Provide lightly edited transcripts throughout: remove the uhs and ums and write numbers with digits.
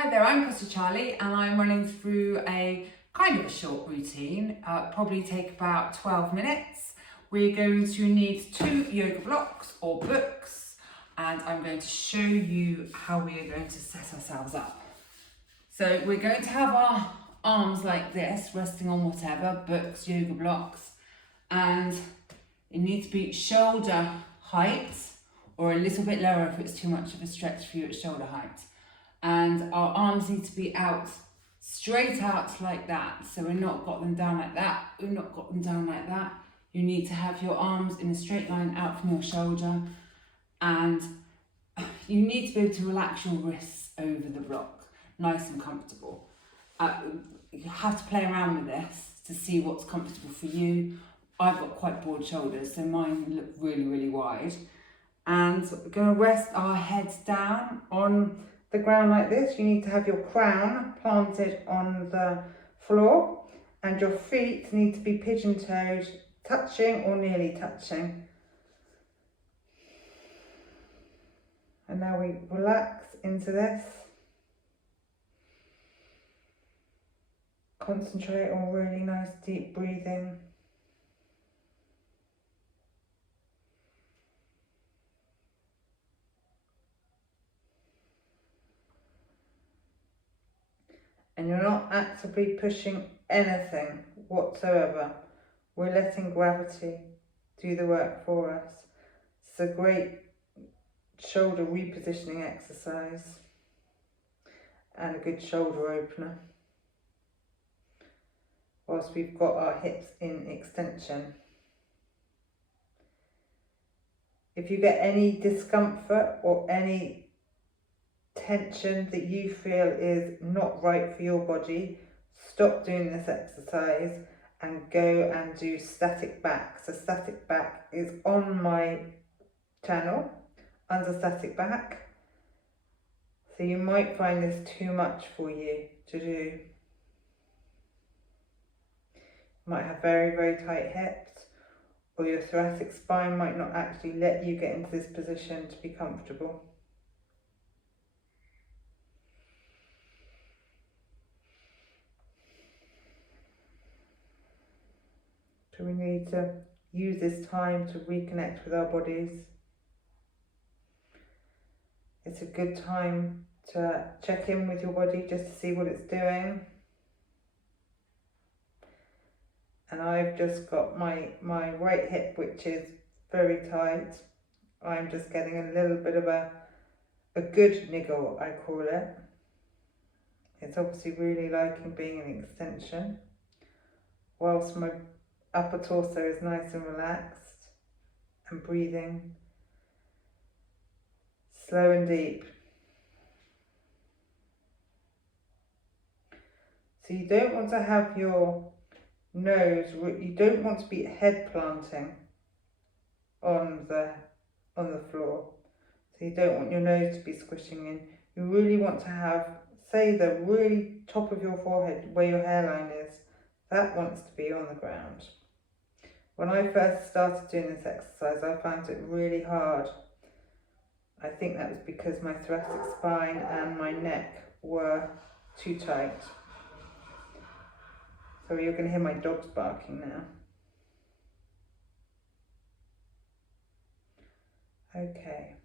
Hi there, I'm Pastor Charlie and I'm running through a kind of a short routine, probably take about 12 minutes. We're going to need 2 yoga blocks or books and I'm going to show you how we are going to set ourselves up. So we're going to have our arms like this, resting on whatever, books, yoga blocks, and it needs to be shoulder height or a little bit lower if it's too much of a stretch for you at shoulder height. And our arms need to be out, straight out like that. So we've not got them down like that, we've not got them down like that. You need to have your arms in a straight line out from your shoulder, and you need to be able to relax your wrists over the block, nice and comfortable. You have to play around with this to see what's comfortable for you. I've got quite broad shoulders, so mine look really, really wide. And we're going to rest our heads down on the ground like this. You need to have your crown planted on the floor and your feet need to be pigeon-toed, touching or nearly touching. And now we relax into this. Concentrate on really nice deep breathing. And you're not actively pushing anything whatsoever. We're letting gravity do the work for us. It's a great shoulder repositioning exercise and a good shoulder opener whilst we've got our hips in extension. If you get any discomfort or any tension that you feel is not right for your body, stop doing this exercise and go and do static back. So static back is on my channel under static back. So you might find this too much for you to do. You might have very, very tight hips, or your thoracic spine might not actually let you get into this position to be comfortable. So we need to use this time to reconnect with our bodies. It's a good time to check in with your body just to see what it's doing. And I've just got my right hip, which is very tight. I'm just getting a little bit of a good niggle, I call it. It's obviously really liking being in extension, whilst my upper torso is nice and relaxed and breathing slow and deep. So you don't want to have your nose, you don't want to be head planting on the floor. So you don't want your nose to be squishing in. You really want to have, say, the really top of your forehead where your hairline is, that wants to be on the ground. When I first started doing this exercise, I found it really hard. I think that was because my thoracic spine and my neck were too tight. So you're going to hear my dogs barking now. Okay.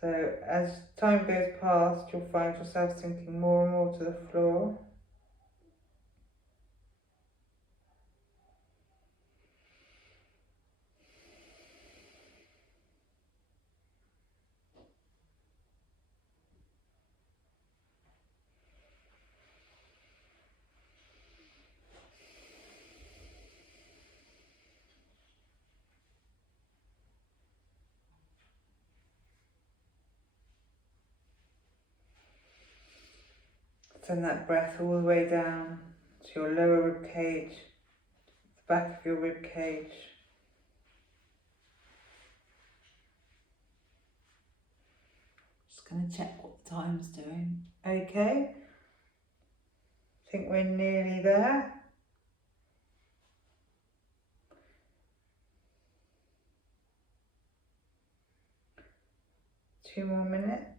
So as time goes past, you'll find yourself sinking more and more to the floor. Send that breath all the way down to your lower rib cage, the back of your rib cage. Just going to check what the time's doing. Okay, I think we're nearly there. Two more minutes.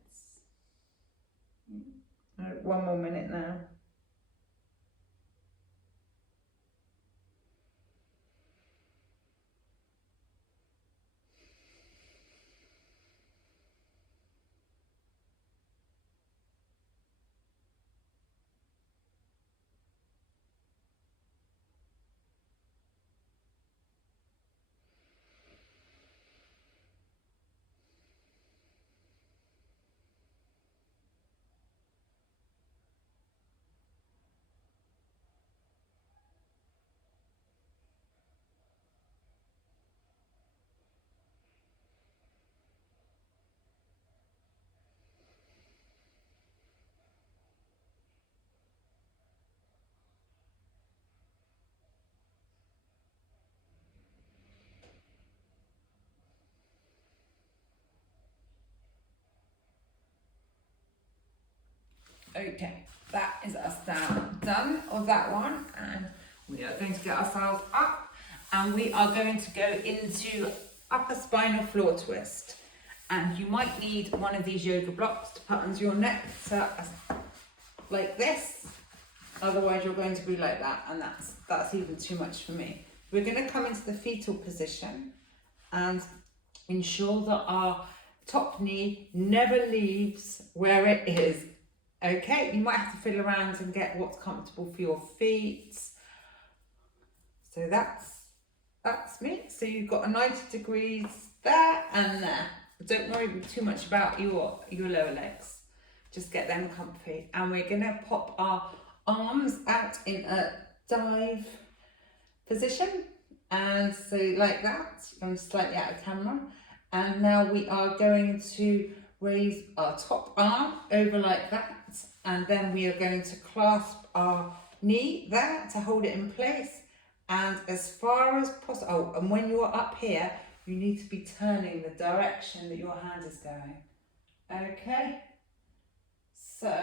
One more minute now. Okay, that is us done of that one, and we are going to get ourselves up, and we are going to go into upper spinal floor twist. And you might need one of these yoga blocks to put under your neck, so like this. Otherwise, you're going to be like that, and that's even too much for me. We're going to come into the fetal position and ensure that our top knee never leaves where it is. Okay, you might have to fiddle around and get what's comfortable for your feet. So that's me. So you've got a 90 degrees there and there. Don't worry too much about your lower legs. Just get them comfy. And we're gonna pop our arms out in a dive position. And so like that, I'm slightly out of camera. And now we are going to raise our top arm over like that. And then we are going to clasp our knee there to hold it in place. And as far as possible, oh, and when you're up here, you need to be turning the direction that your hand is going. Okay? So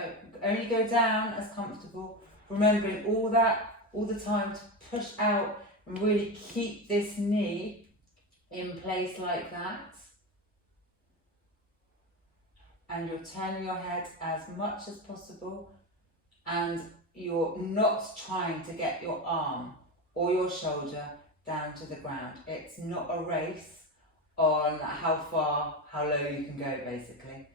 only go down as comfortable. Remembering all the time to push out and really keep this knee in place like that. And you're turning your head as much as possible, and you're not trying to get your arm or your shoulder down to the ground. It's not a race on how low you can go, basically.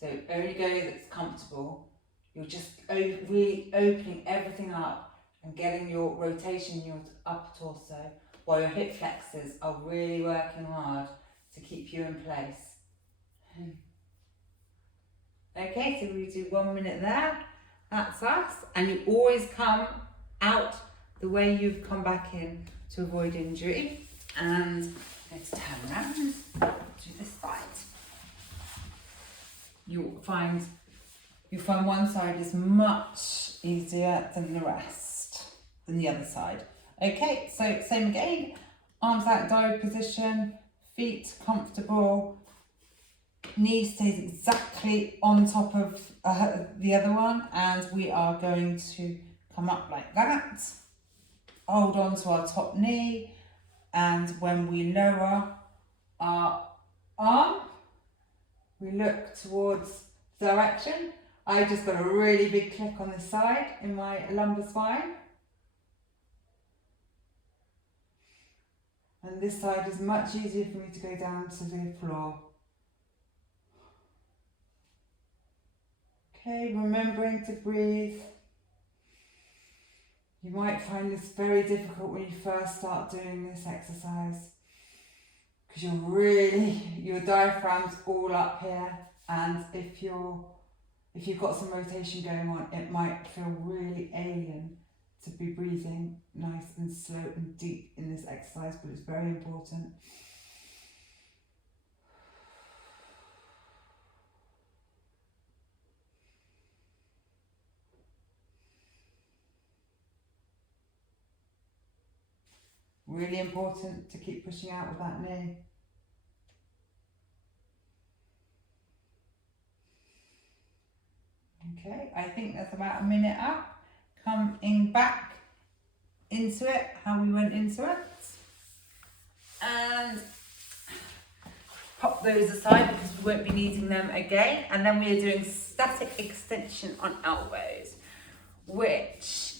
So only go that's comfortable. You're just really opening everything up and getting your rotation in your upper torso, while your hip flexors are really working hard to keep you in place. Okay, so we do 1 minute there. That's us. And you always come out the way you've come back in to avoid injury. And let's turn around to this side. You'll find one side is much easier than the rest, than the other side. Okay, so same again. Arms out, dive position, feet comfortable. Knee stays exactly on top of the other one, and we are going to come up like that. Hold on to our top knee, and when we lower our arm, we look towards direction. I just got a really big click on this side in my lumbar spine. And this side is much easier for me to go down to the floor. Okay, remembering to breathe. You might find this very difficult when you first start doing this exercise, because your diaphragm's all up here, and if you've got some rotation going on, it might feel really alien to be breathing nice and slow and deep in this exercise, but it's very important. Really important to keep pushing out with that knee. Okay, I think that's about a minute up. Coming back into it, how we went into it. And pop those aside because we won't be needing them again. And then we are doing static extension on elbows, which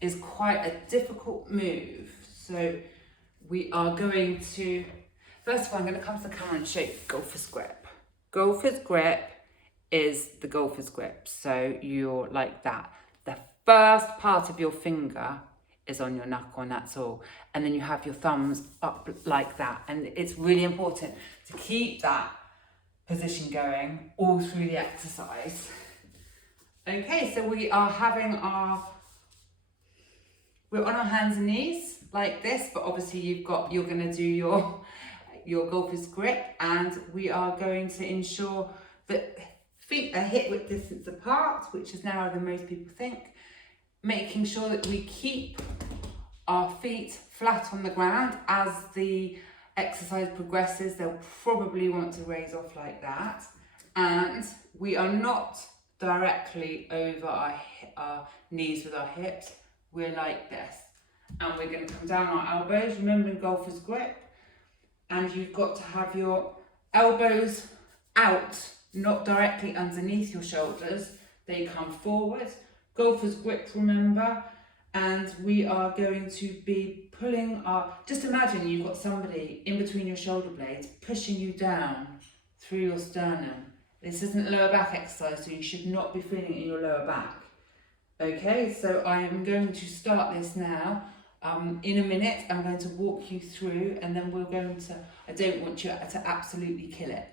is quite a difficult move. So we are going to, first of all, I'm going to come to the camera and show you golfer's grip. Golfer's grip is the golfer's grip. So you're like that. The first part of your finger is on your knuckle and that's all. And then you have your thumbs up like that. And it's really important to keep that position going all through the exercise. Okay, so we are having we're on our hands and knees like this, but obviously you're gonna do your golfer's grip, and we are going to ensure that feet are hip width distance apart, which is narrower than most people think. Making sure that we keep our feet flat on the ground. As the exercise progresses, they'll probably want to raise off like that. And we are not directly over our knees with our hips. We're like this. And we're going to come down our elbows, remembering golfer's grip. And you've got to have your elbows out, not directly underneath your shoulders. They come forward. Golfer's grip, remember. And we are going to be pulling just imagine you've got somebody in between your shoulder blades pushing you down through your sternum. This isn't a lower back exercise, so you should not be feeling it in your lower back. Okay, so I am going to start this now. In a minute, I'm going to walk you through, and then we're going to, I don't want you to absolutely kill it,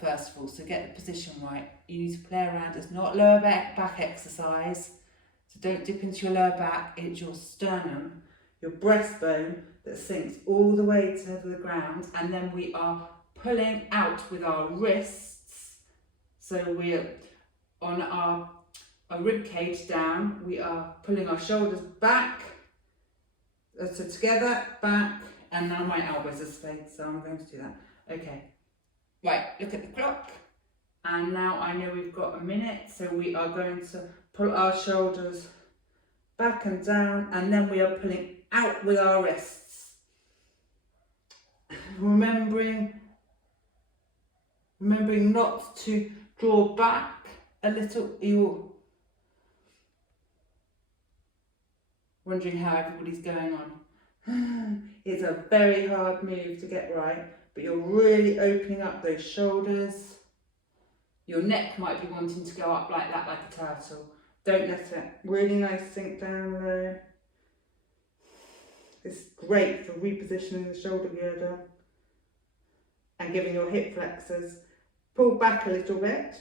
first of all, so get the position right. You need to play around. It's not lower back exercise, so don't dip into your lower back. It's your sternum, your breastbone that sinks all the way to the ground, and then we are pulling out with our wrists. So we're on our rib cage down, we are pulling our shoulders back, so together, back, and now my elbows are straight, so I'm going to do that. Okay, right, look at the clock, and now I know we've got a minute, so we are going to pull our shoulders back and down, and then we are pulling out with our wrists. Remembering not to draw back a little. You're wondering how everybody's going on. It's a very hard move to get right, but you're really opening up those shoulders. Your neck might be wanting to go up like that, like a turtle. Don't let it. Really nice sink down low. This is great for repositioning the shoulder girdle and giving your hip flexors. Pull back a little bit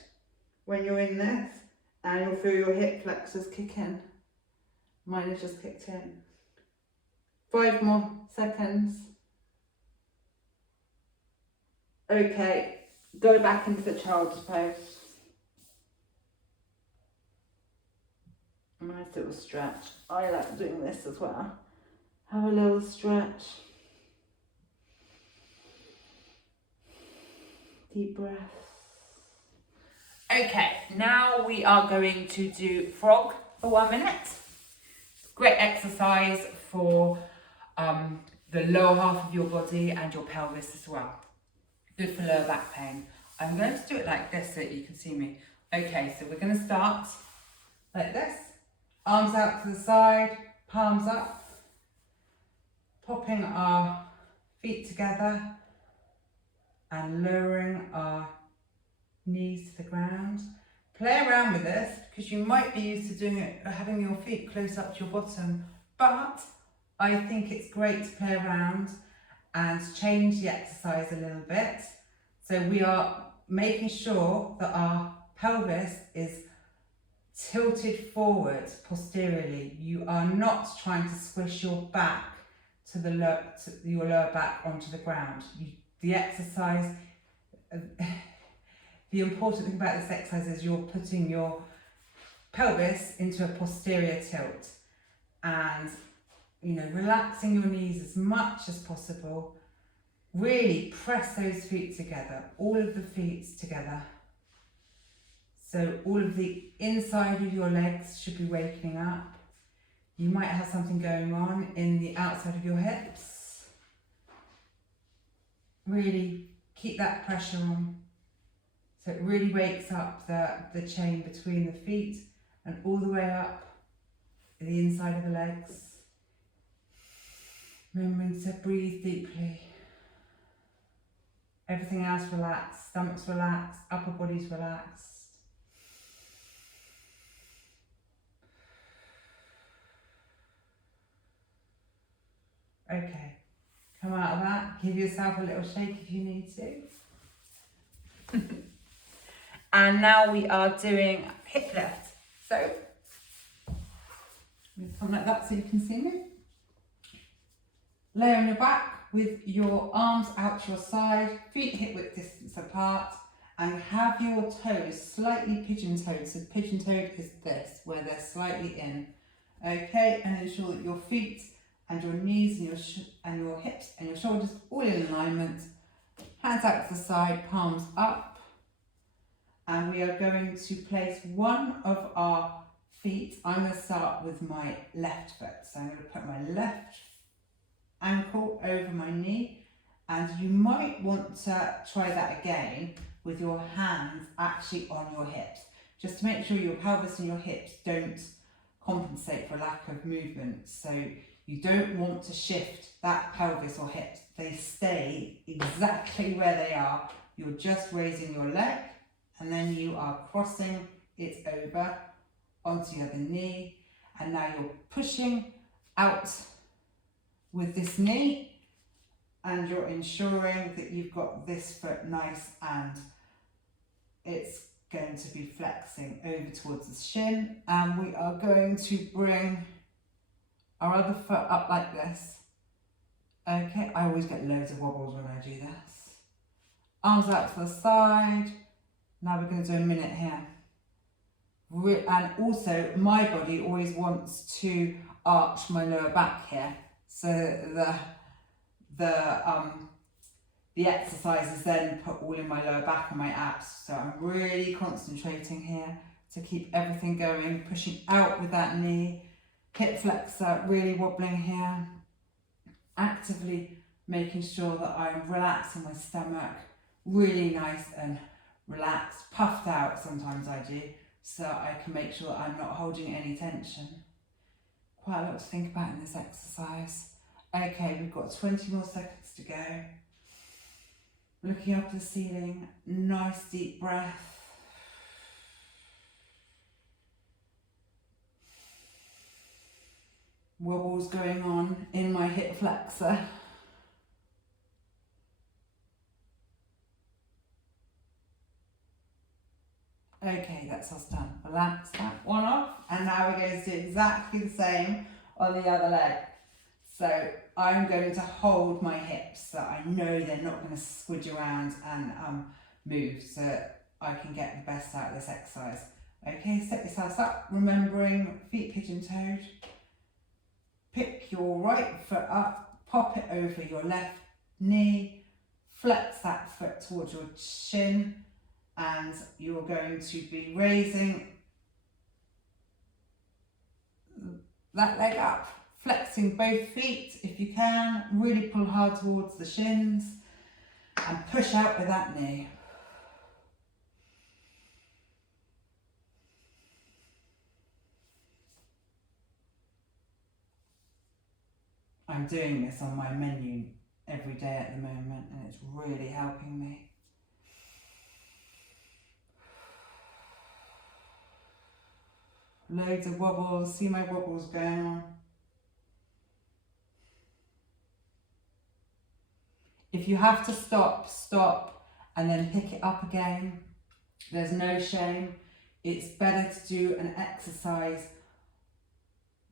when you're in this, and you'll feel your hip flexors kick in. Mine has just kicked in. 5 more seconds. Okay, go back into the child's pose. A nice little stretch. I like doing this as well. Have a little stretch. Deep breaths. Okay, now we are going to do frog for 1 minute. Great exercise for the lower half of your body and your pelvis as well. Good for lower back pain. I'm going to do it like this so that you can see me. Okay, so we're going to start like this. Arms out to the side, palms up. Popping our feet together and lowering our knees to the ground. Play around with this because you might be used to doing it, having your feet close up to your bottom, but I think it's great to play around and change the exercise a little bit. So we are making sure that our pelvis is tilted forward posteriorly. You are not trying to squish your back to your lower back onto the ground. The exercise, the important thing about this exercise is you're putting your pelvis into a posterior tilt and, relaxing your knees as much as possible. Really press those feet together, all of the feet together. So all of the inside of your legs should be waking up. You might have something going on in the outside of your hips. Really Keep that pressure on. So it really wakes up the chain between the feet and all the way up the inside of the legs. Remembering to breathe deeply. Everything else relaxed, stomach's relaxed, upper body's relaxed. Okay, come out of that, give yourself a little shake if you need to. And now we are doing hip lift. So, come like that so you can see me. Lay on your back with your arms out to your side, feet hip width distance apart, and have your toes slightly pigeon-toed. So pigeon-toed is this, where they're slightly in. Okay, and ensure that your feet and your knees and your hips and your shoulders all in alignment. Hands out to the side, palms up. And we are going to place one of our feet. I'm going to start with my left foot. So I'm going to put my left ankle over my knee, and you might want to try that again with your hands actually on your hips, just to make sure your pelvis and your hips don't compensate for lack of movement. So you don't want to shift that pelvis or hips, they stay exactly where they are. You're just raising your leg and then you are crossing it over onto the other knee, and now you're pushing out with this knee, and you're ensuring that you've got this foot nice and it's going to be flexing over towards the shin. And we are going to bring our other foot up like this. Okay, I always get loads of wobbles when I do this. Arms out to the side. Now we're going to do a minute here. And also my body always wants to arch my lower back here. So the exercise is then put all in my lower back and my abs. So I'm really concentrating here to keep everything going, pushing out with that knee, hip flexor, really wobbling here, actively making sure that I'm relaxing my stomach, really nice and relaxed, puffed out sometimes I do, so I can make sure that I'm not holding any tension. Quite a lot to think about in this exercise. Okay, we've got 20 more seconds to go. Looking up at the ceiling, nice deep breath. Wobbles going on in my hip flexor. Okay, that's us done. Relax that one off, and now we're going to do exactly the same on the other leg. So I'm going to hold my hips so I know they're not going to squidge around and move, so I can get the best out of this exercise. Okay, set yourselves up, remembering feet pigeon-toed. Pick your right foot up, pop it over your left knee, flex that foot towards your shin, and you're going to be raising that leg up, flexing both feet if you can, really pull hard towards the shins and push out with that knee. I'm doing this on my menu every day at the moment and it's really helping me. Loads of wobbles, see my wobbles going on. If you have to stop, stop and then pick it up again. There's no shame. It's better to do an exercise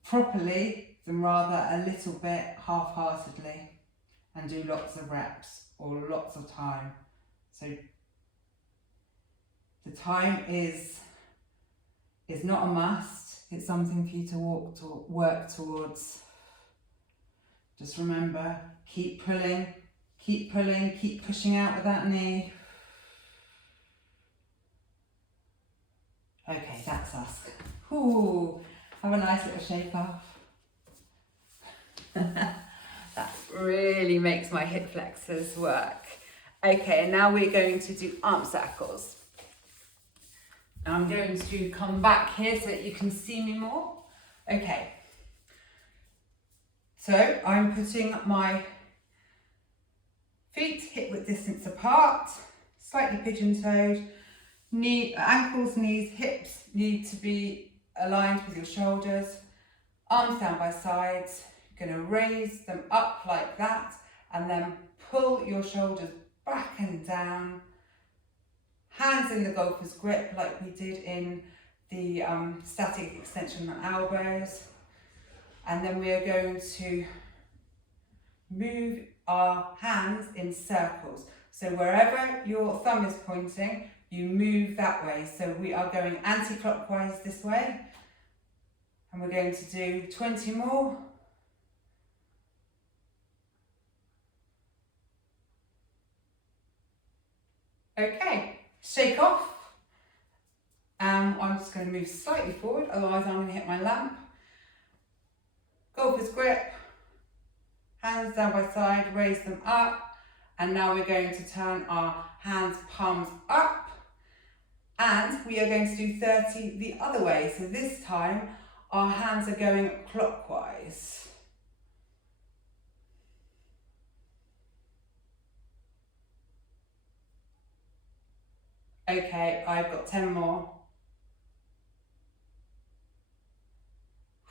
properly than rather a little bit half-heartedly and do lots of reps or lots of time. So the time is not a must, it's something for you to work towards. Just remember, keep pulling, keep pushing out with that knee. Okay, that's us. Ooh, have a nice little shake off. That really makes my hip flexors work. Okay, now we're going to do arm circles. Now I'm going to come back here so that you can see me more. Okay. So I'm putting my feet hip width distance apart, slightly pigeon-toed. Ankles, knees, hips need to be aligned with your shoulders. Arms down by sides. You're going to raise them up like that and then pull your shoulders back and down. Hands in the golfer's grip like we did in the static extension on elbows. And then we are going to move our hands in circles. So wherever your thumb is pointing, you move that way. So we are going anti-clockwise this way. And we're going to do 20 more. Okay, shake off. I'm just going to move slightly forward, otherwise I'm going to hit my lamp. Golfer's grip. Hands down by side, raise them up. And now we're going to turn our hands, palms up. And we are going to do 30 the other way. So this time, our hands are going clockwise. Okay, I've got 10 more.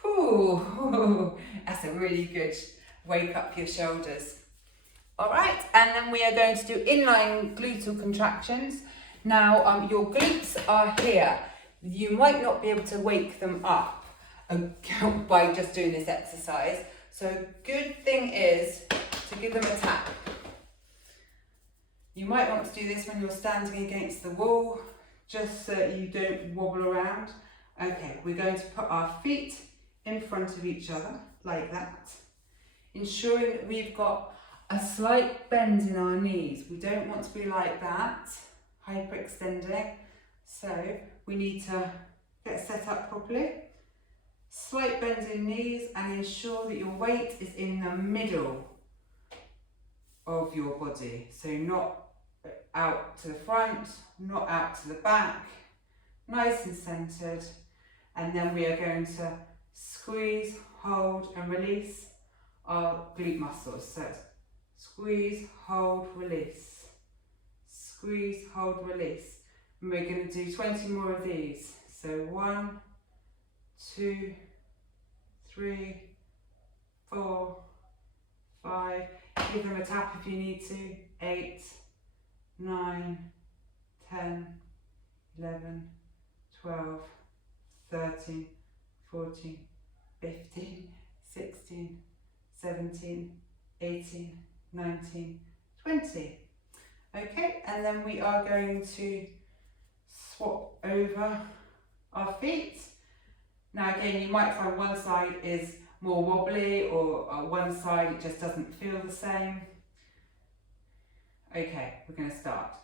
Whew, that's a really good wake up your shoulders. All right, and then we are going to do inline gluteal contractions. Now, your glutes are here. You might not be able to wake them up by just doing this exercise. So good thing is to give them a tap. You might want to do this when you're standing against the wall, just so you don't wobble around. Okay, we're going to put our feet in front of each other, like that. Ensuring that we've got a slight bend in our knees. We don't want to be like that, hyperextending. So we need to get set up properly. Slight bend in knees and ensure that your weight is in the middle of your body. So not out to the front, not out to the back, nice and centered. And then we are going to squeeze, hold and release our glute muscles. So squeeze, hold, release. Squeeze, hold, release. And we're going to do 20 more of these. So 1, 2, 3, 4, 5. Give them a tap if you need to. 8, 9, 10, 11, 12, 13, 14, 15, 16, 17, 18, 19, 20. Okay, and then we are going to swap over our feet. Now again, you might find one side is more wobbly or one side it just doesn't feel the same. Okay, we're going to start.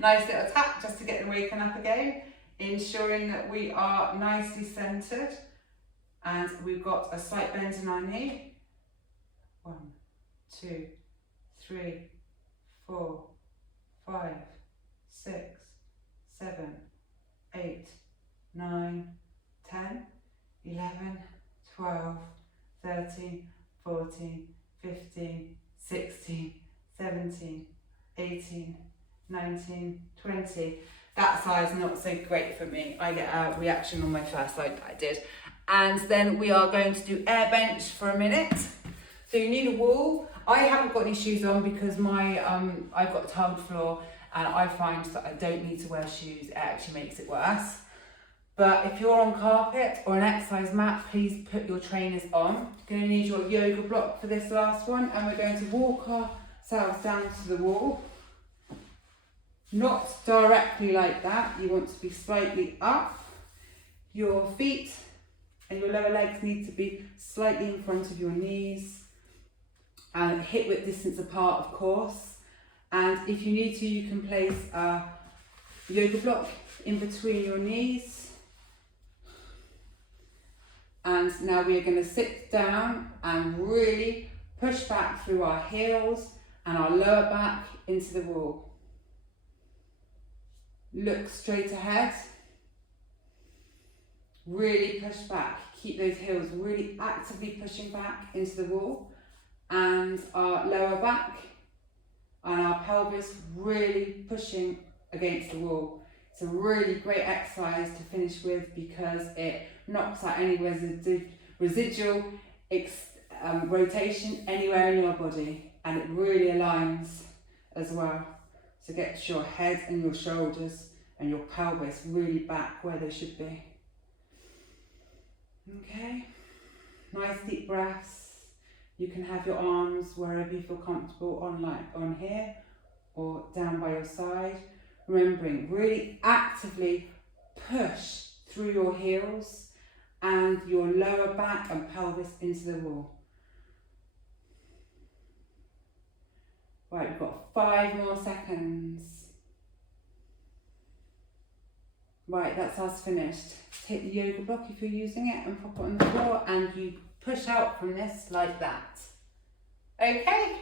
Nice little tap just to get them waken up again, ensuring that we are nicely centered and we've got a slight bend in our knee. 1, 2, 3, 4, 5, 6, 7, 8, 9, 10, 11, 12, 13, 14, 15, 16, 17, 18, 19, 20. That side's not so great for me. I get a reaction on my first side that I did. And then we are going to do air bench for a minute. So you need a wall. I haven't got any shoes on because I've got tiled floor and I find that I don't need to wear shoes. It actually makes it worse. But if you're on carpet or an exercise mat, please put your trainers on. You're going to need your yoga block for this last one, and we're going to walk ourselves down to the wall. Not directly like that, you want to be slightly up. Your feet and your lower legs need to be slightly in front of your knees and hip width distance apart, of course. And if you need to, you can place a yoga block in between your knees. And now we are going to sit down and really push back through our heels and our lower back into the wall. Look straight ahead. Really push back. Keep those heels really actively pushing back into the wall, and our lower back and our pelvis really pushing against the wall. It's a really great exercise to finish with because it knocks out any residual rotation anywhere in your body, and it really aligns as well. So get your head and your shoulders and your pelvis really back where they should be. Okay, nice deep breaths. You can have your arms wherever you feel comfortable, on here or down by your side. Remembering, really actively push through your heels and your lower back and pelvis into the wall. Right, we've got 5 more seconds. Right, that's us finished. Take the yoga block if you're using it and pop it on the floor, and you push out from this like that. Okay?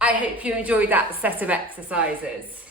I hope you enjoyed that set of exercises.